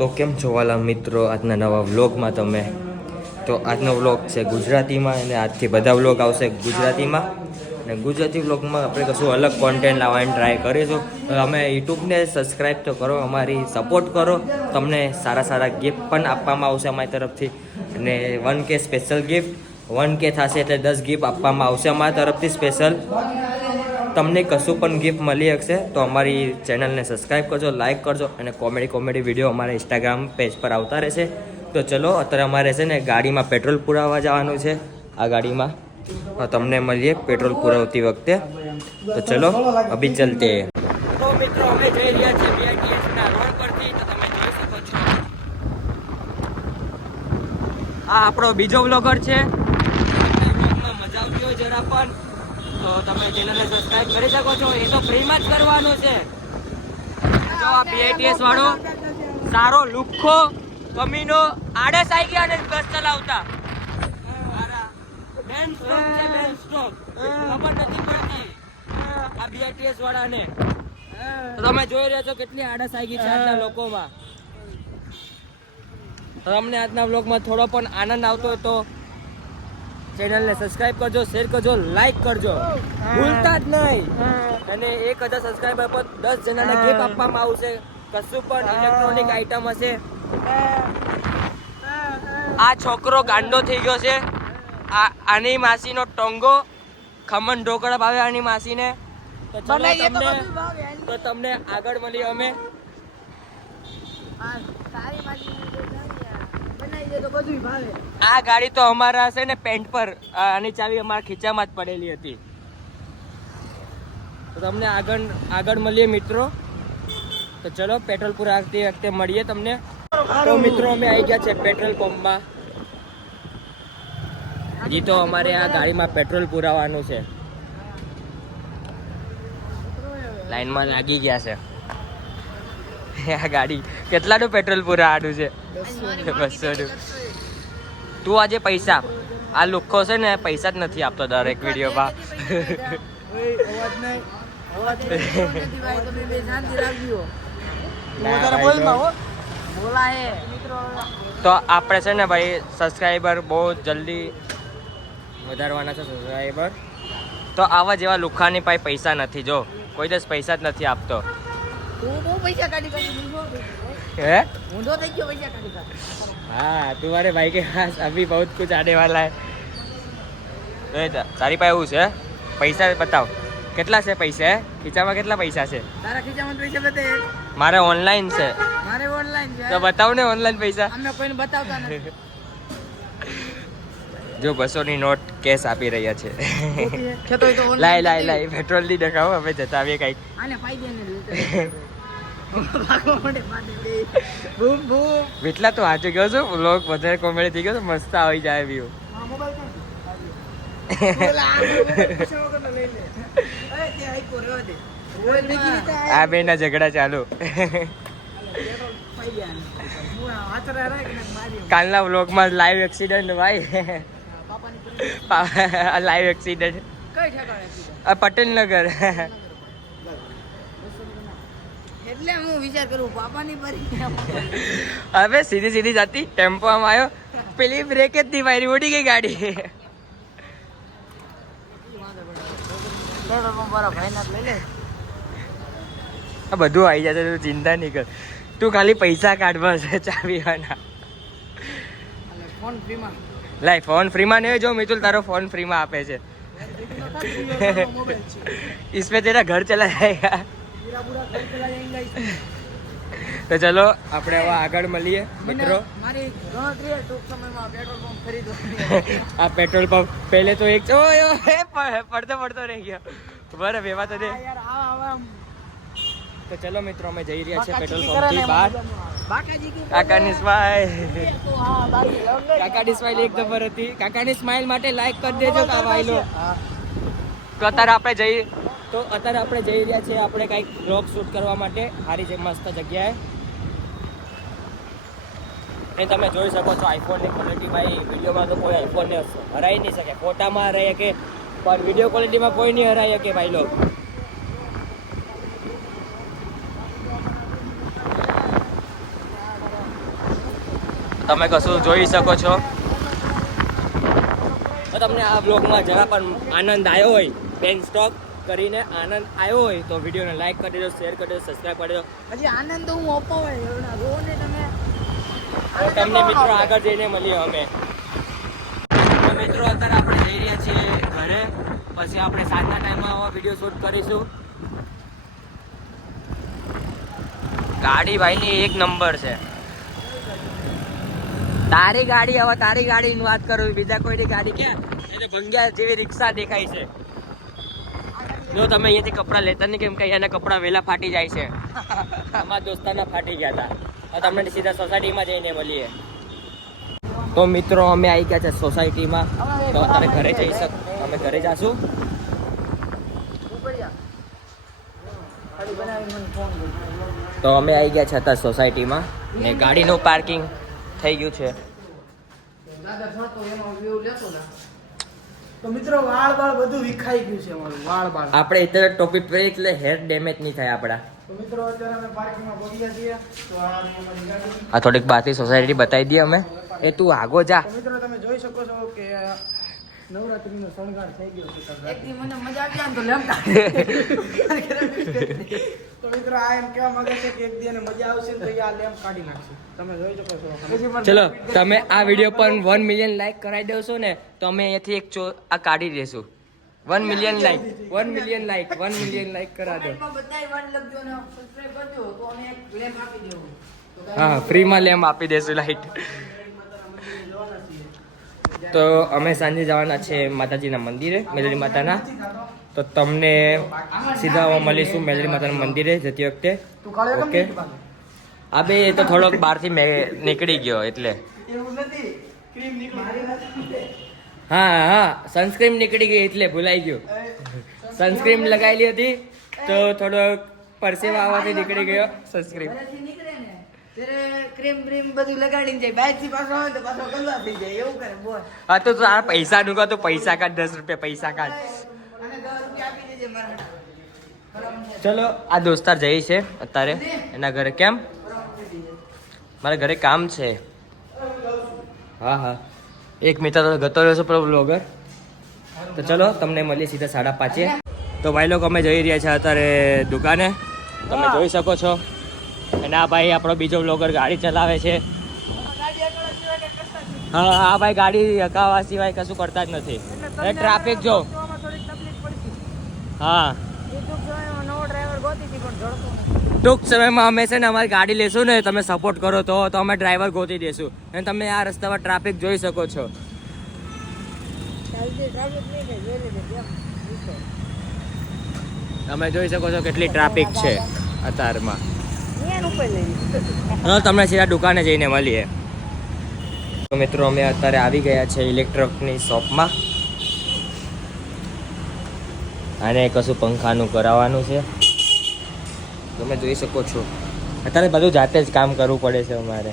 તો કેમ છો વાલા મિત્રો આજના નવા વ્લોગમાં તમે તો આજનો વ્લોગ છે ગુજરાતીમાં અને આજથી બધા વ્લોગ આવશે ગુજરાતીમાં અને ગુજરાતી વ્લોગમાં આપણે કશું અલગ કોન્ટેન્ટ લાવવાની ટ્રાય કરીશું તો તમે યુટ્યુબને સબસ્ક્રાઈબ તો કરો અમારી સપોર્ટ કરો તમને સારા સારા ગિફ્ટ પણ આપવામાં આવશે અમારી તરફથી અને 1K સ્પેશિયલ ગિફ્ટ 1K થશે એટલે 10 ગિફ્ટ આપવામાં આવશે અમારા તરફથી સ્પેશિયલ તમને કશું પણ ગિફ્ટ મળી શકશે તો અમારી ચેનલને સબસ્ક્રાઈબ કરજો લાઇક કરજો અને કોમેડી વિડીયો અમારા ઇન્સ્ટાગ્રામ પેજ પર આવતા રહેશે તો ચલો અત્યારે અમારે છે ને ગાડીમાં પેટ્રોલ પુરાવવા જવાનું છે આ ગાડીમાં તમને મળીએ પેટ્રોલ પુરાવતી વખતે તો ચલો અભી ચલતે તો મિત્રો અમે જઈ રહ્યા છીએ BITS ના રોડ પરથી તો તમે જોઈ શકો છો આ આપણો બીજો વ્લોગર છે વ્લોગમાં મજા આવતી હોય જરા પણ તો તમે ચેનલને સબસ્ક્રાઇબ કરી શકો છો એ તો ફ્રીમાં જ કરવાનું છે જો આ BITS વાળો સારો લુખ્ખો કમીનો આડસ આવી ગયા અને બસ ચલાવતા બેન સ્ટોપ છે બેન સ્ટોપ ખબર નથી પડતી આ BITS વાળાને તો તમે જોઈ રહ્યા છો કેટલી આડસ આવી ગઈ છે આજના લોકોમાં તો તમને આજના વ્લોગમાં થોડો પણ આનંદ આવતો હોય તો ચેનલને સબસ્ક્રાઇબ કરજો શેર કરજો લાઈક કરજો ભૂલતા જ નહીં અને 1000 સબસ્ક્રાઇબર પર 10 જણાને ગિફ્ટ આપવામાં આવશે કશું પણ ઇલેક્ટ્રોનિક આઇટમ હશે આ છોકરો ગાંડો થઈ ગયો છે આની માસીનો ટોંગો ખમણ ઢોકળા ભાવે આની માસીને તો તમને આગળ મળી અમે આ ગાડી તો અમારા છે ને પેન્ટ પર આની ચાવી અમારા ખીચામાં જ પડેલી હતી તો તમને આગળ મળીએ મિત્રો તો ચલો પેટ્રોલ પુરાવતી વખતે મળીએ તમને તો મિત્રો અમે આવી ગયા છે પેટ્રોલ પંપમાં હજી તો અમારે આ ગાડીમાં પેટ્રોલ પુરાવાનું છે લાઈનમાં લાગી ગયા છે આ ગાડી કેટલાનું પેટ્રોલ પુરાવાનું છે 200 તું આજે પૈસા આ લુખ્ખો છે ને પૈસા જ નથી આપતો દરેક વિડીયોમાં તો આપણે છે ને ભાઈ સબસ્ક્રાઈબર બહુ જલ્દી વધારવાના છે સબસ્ક્રાઈબર તો આવા જેવા લુખ્ખાની પાસે પૈસા નથી જો કોઈ દિવસ પૈસા જ નથી આપતો हाँ तुम्हारे भाई के पास अभी बहुत कुछ आने वाला है तारी પાસે એવું છે પૈસા બતાવ કેટલા છે પૈસા ખીચામાં કેટલા પૈસા છે તારા ખીચામાં પૈસા બતાવ મારે ઓનલાઈન છે મારે ઓનલાઈન છે તો બતાવ ને ઓનલાઈન પૈસા અમે કોઈને બતાવતા નથી જો 200 ની નોટ કેશ આપી રહ્યા છે લાઈ પેટ્રોલ ની દેખાવો હવે જતા આવીએ કઈક આને ફાયદે ને વિટલા તો આજે ગયો છું વ્લોગ વધારે કોમેડી થઈ ગયો તો મસ્ત આવી જાય વ્યૂ આ બે ના ઝઘડા ચાલુ કાલના વ્લોગમાં લાઈવ એક્સિડન્ટ ભાઈ લાઈવ એક્સિડન્ટ પટેલનગર એટલે હું વિચાર કરું પાપાની પરી હવે સીધી જતી ટેમ્પો આમ આવ્યો પેલી બ્રેક જ નહીં મારી ઉડી ગઈ ગાડી આ બધું આવી જશે તું ચિંતા નહીં કર તું ખાલી પૈસા કાઢવા છે ચાવીવાના લાઈ ફોન ફ્રીમાં નહીં જો મિતુલ તારો ફોન ફ્રીમાં આપે છે इसमें तेरा घर चला जाएगा તો ચલો આપણે હવે આગળ મળીએ મિત્રો આ પેટ્રોલ પંપ પહેલે તો એક પડતો રહી ગયો બરાબર એવા તો દે તો ચલો મિત્રો અમે જઈ રહ્યા છીએ પેટ્રોલ પંપ થી બહાર કાકાની સ્માઈલ એક નંબર હતી કાકાની સ્માઈલ માટે લાઈક કરી દેજો ભાઈલો તો અત્યારે આપણે જઈ રહ્યા છીએ આપણે કંઈક બ્લોગ શૂટ કરવા માટે સારી જે મસ્ત જગ્યાએ એ તમે જોઈ શકો છો આઈફોનની ક્વોલિટી ભાઈ વિડીયોમાં તો કોઈ આઈફોનને હરાઈ નહીં શકે ફોટામાં હરાઈ શકે પણ વિડીયો ક્વોલિટીમાં કોઈ નહીં હરાઈ શકે ભાઈ લોગ તમે કશું જોઈ શકો છો. તો તમને આ બ્લોગમાં જરા પણ આનંદ આવ્યો હોય, બેન સ્ટોક કરીને આનંદ આવ્યો હોય તો વિડીયોને લાઈક કરી દેજો, શેર કરી દેજો, સબસ્ક્રાઈબ કરી દેજો. હજી આનંદ તો હું અપાવે રોને તમે તો તમને મિત્રો આગળ જઈને મળીએ અમે. તો મિત્રો અત્યારે આપણે જઈ રહ્યા છીએ ઘરે. પછી આપણે સાંજના ટાઈમમાં આવા વિડીયો શૂટ કરીશું. ગાડી ભાઈની એક નંબર છે. તારી ગાડી, હવે તારી ગાડીની વાત કરું, બીજા કોઈની ગાડી ક્યાં? એને ભંગ્યા જેવી રિક્ષા દેખાય છે. જો તમે અહીંયાથી કપડાં લેતા નહીં, કેમ કે અહીંયાના કપડાં વહેલા ફાટી જાય છે. અમારા દોસ્તારના ફાટી ગયા હતા. હવે તમને સીધા સોસાયટીમાં જઈને મળીએ. તો મિત્રો અમે આવી ગયા છે સોસાયટીમાં. તો અત્યારે ઘરે જઈ અમે ઘરે જાશું. તો અમે આવી ગયા છે અત્યારે સોસાયટીમાં ને ગાડીનું પાર્કિંગ થઈ ગયું છે. તો મિત્રો વાળ બધું વિખાઈ ગયું છે અમારું વાળ. આપણે અત્યારે ટોપી પહેરી એટલે હેર ડેમેજ નહીં થાય આપણા. તો મિત્રો અત્યારે અમે પાર્કિંગમાં પહોંચ્યા છીએ. તો આ અમારી ગાડી. આ થોડીક બહારથી સોસાયટી બતાવી દઈએ અમે. એ તું આગો જા. તો મિત્રો તમે જોઈ શકો છો કે નવરાત્રીનો શણગાર થઈ ગયો છે. એકદી મને મજા આવી જાય તો લેમતા. તો મિત્રો આ એમ કહેવા માંગે છે કે એક દી એને મજા આવશે તો આ લેમ્પ કાઢી નાખશે. તમે જોઈ શકો છો. ચલો તમે આ વિડીયો પર 1 મિલિયન લાઈક કરાવી દેશો ને તો અમે અહીંયાથી એક આ કાઢી દેશું. 1 million like, 1 million like, 1 million like કરા દો. હા, ફ્રીમાં લેમ્પ આપી દેશું લાઈટ. તો અમે સાંજે જવાના છે માતાજીના મંદિરે, મેલડી માતાના. તો તમને સીધા મળીશું મેલડી માતાના મંદિરે જતી વખતે. ઓકે. આ બે તો થોડોક બહારથી નીકળી ગયો એટલે. હા, સનસ્ક્રીન નીકળી ગઈ એટલે ભૂલાઈ ગયું. સનસ્ક્રીન લગાવેલી હતી તો થોડોક પરસેવા આવવાથી નીકળી ગયો સનસ્ક્રીન. ક્રીમ બ્રીમ બધું લગાડીને જાય, બાઇક થી પાછો આવે તો પાછો ગંદા થઈ જાય, એવું કરે બોલ. હા તો તારા પૈસા નું તો પૈસા કાઢ, 10 રૂપિયા પૈસા કાઢ. અને 10 રૂપિયા આપી દેજે મારા. ચલો આ દોસ્તાર જઈ છે અત્યારે એના ઘરે. કેમ? મારા ઘરે કામ છે. હા, એક મિત્ર તો ગતો રહ્યો છે પ્રો બ્લોગર. તો ચલો તમને મળીએ સીધા 5:30. તો ભાઈ લોકો અમે જઈ રહ્યા છે અત્યારે દુકાને. તમે જોઈ શકો છો. અને આ ભાઈ આપણો બીજો બ્લોગર ગાડી ચલાવે છે. હા, આ ભાઈ ગાડી હકાવવા સિવાય કશું કરતા જ નથી. એ ટ્રાફિક જો. હા, ટૂંક સમયમાં અમે છે ને અમારી ગાડી લેશું ને, તમે સપોર્ટ કરો તો અમે ડ્રાઈવર ગોતી દેશું. અને તમે આ રસ્તા પર ટ્રાફિક જોઈ શકો છો. તમે જોઈ શકો છો કેટલી ટ્રાફિક છે અત્યારમાં. તમને સીધા દુકાને જઈને મળીએ. તો મિત્રો અમે અત્યારે આવી ગયા છે ઇલેક્ટ્રોનિકની શોપમાં. આને કશું પંખાનું કરાવવાનું છે. તમે જોઈ શકો છો અત્યારે બધું જાતે જ કામ કરવું પડે છે અમારે.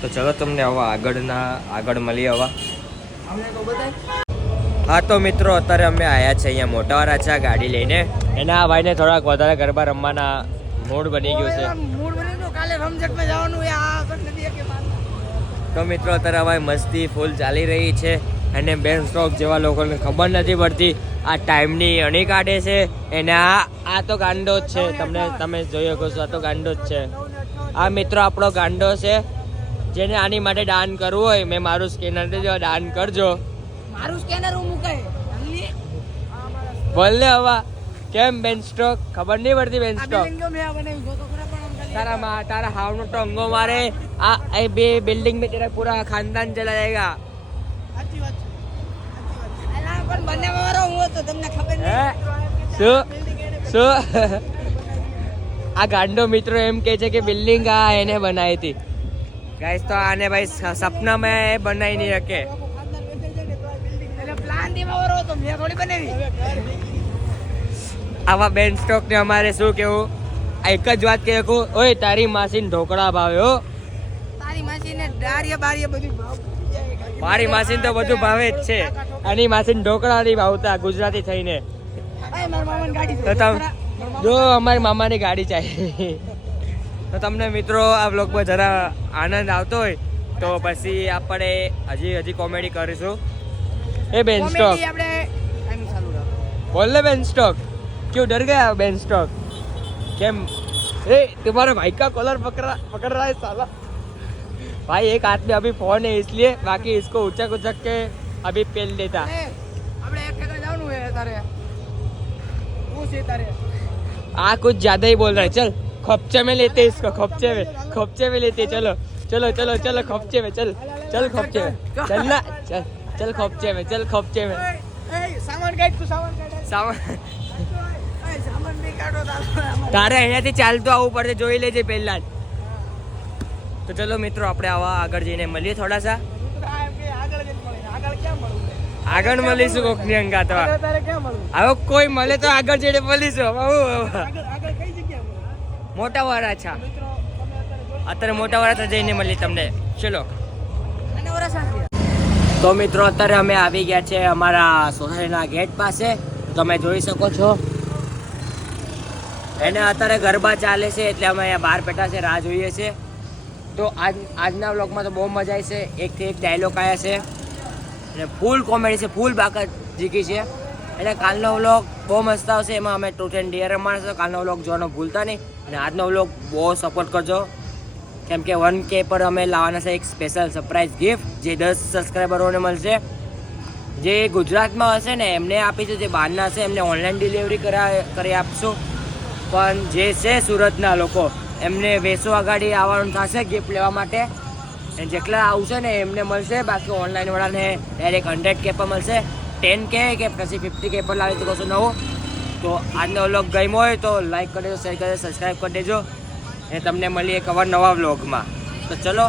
તો ચલો તમને હવે આગળ મળીએ. હવે હા તો મિત્રો અત્યારે અમે આવ્યા છે અહીંયા મોટા વરાછા ગાડી લઈને. એના આ ભાઈને થોડાક વધારે ગરબા રમવાના મૂડ બની ગયું છે. તો મિત્રો અત્યારે અમારી મસ્તી ફૂલ ચાલી રહી છે. અને બેન સ્ટોક જેવા લોકોને ખબર નથી પડતી આ ટાઈમની અણી કાઢે છે. એને આ તો ગાંડો જ છે. તમે જોઈ શકો છો, આ તો ગાંડો જ છે. આ મિત્રો આપણો ગાંડો છે. જેને આની માટે દાન કરવું હોય, મેં મારું સ્કેનર દેજો, દાન કરજો. મારું સ્કેનર હું મુકાય બોલ ને હવે. કેમ બેન સ્ટોક ખબર નહીં પડતી? બેન સ્ટોક તારા હાવનો ટંગો મારે. આ બે બિલ્ડિંગ में तेरा पूरा खानदान चला जाएगा. શું આ ગાંડો મિત્રો એમ કે છે કે બિલ્ડિંગ એને બનાવી હતી. ગાઈસ તો આને ભાઈ સપનામાં એ બનાવી નહીં શકે. આવા બેન સ્ટોક ને અમારે શું કેવું? એક જ વાત કે ઓય તારી માસીને ઢોકળા ભાવે હો. તારી માસીને ડારિયા બારિયા બધું ભાવ. મારી માસીને તો બધું ભાવે જ છે. આની માસીને ઢોકળા નહીં ભાવતા ગુજરાતી થઈને. તો તમે જો અમારી મામાની ગાડી ચાહી. તો તમને મિત્રો આ વ્લોગમાં જરા આનંદ આવતો હોય તો પછી આપણે હજી કોમેડી કરીશું. એ બેન સ્ટોક કોમેડી આપણે આમ ચાલુ રાખો. बोल ले बेन स्टॉक क्यों डर गया बेन स्टॉक કેમ ए तुम्हारे भाई का कॉलर पकड़ रहा है साला भाई एक हाथ में अभी फोन है इसलिए बाकी इसको उचक उचक के अभी पेल देता આપણે એક જગ્યાએ જવાનું છે તારે. શું છે તારે? आ कुछ ज्यादा ही बोल रहा है चल खपचे में लेते इसको खपचे में लेते चलो चलो चलो चलो खपचे में चल चल खपचे में चल ना चल चल खपचे में એ સામાન કાઢ તું સામાન કાઢ. સામાન એ સામાન નહીં કાઢો તારે. તારે અહીંયાથી ચાલતું આવવું પડશે જોઈ લેજે પહેલા જ. તો ચલો મિત્રો આપણે આવા આગળ જઈને મળીએ થોડા સા આગળ જઈને મળે. આગળ ક્યાં મળવું? આગળ મળીશું કોકની અંગાત આગળ તારે ક્યાં મળવું? હવે કોઈ મળે તો આગળ જઈને મળીશું હવે હું આગળ આગળ કઈ જગ્યાએ મળવું? મોટા વરાછા મિત્રો તમે અત્યારે અત્યારે મોટા વરાછા જઈને મળીએ તમને ચલો. અને ઓરા શાંતિ. તો મિત્રો અત્યારે અમે આવી ગયા છે અમારા સોસાયટીના ગેટ પાસે તમે જોઈ શકો છો. એને અત્યારે ગરબા ચાલે છે એટલે અમે અહીંયા બહાર બેઠા છે રાહ જોઈએ છે. તો આજના વ્લોગમાં તો બહુ મજા આવી છે. એકથી એક ડાયલોગ આવ્યા છે અને ફૂલ કોમેડી છે ફૂલ બાકાત જીકી છે. એટલે કાલનો વ્લોગ બહુ મસ્ત આવશે. એમાં અમે ટ્રુથ એન્ડ ડિયર રમાડશે. કાલનો વ્લોગ જોવાનું ભૂલતા નહીં અને આજનો વ્લોગ બહુ સપોર્ટ કરજો કેમ કે 1K પર અમે લાવવાના છે એક સ્પેશિયલ સરપ્રાઈઝ ગિફ્ટ જે 10 સબસ્ક્રાઈબરોને મળશે. જે ગુજરાતમાં હશે ને એમને આપીશું, જે બહારના છે એમને ઓનલાઈન ડિલિવરી કરી આપશું. પણ જે છે સુરતના લોકો એમને વેસો આગાડી આવવાનું થશે ગિફ્ટ લેવા માટે. અને જેટલા આવશે ને એમને મળશે. બાકી ઓનલાઈનવાળાને ડાયરેક્ટ 100K પર મળશે. 10K કે પછી 50K પર લાવી શકો છો નવો. તો આજનો વ્લોગ ગમ્યો હોય તો લાઈક કરી દેજો, શેર કરી દેજો, સબસ્ક્રાઈબ કરી દેજો. અને તમને મળીએ એક નવા વ્લોગમાં. તો ચલો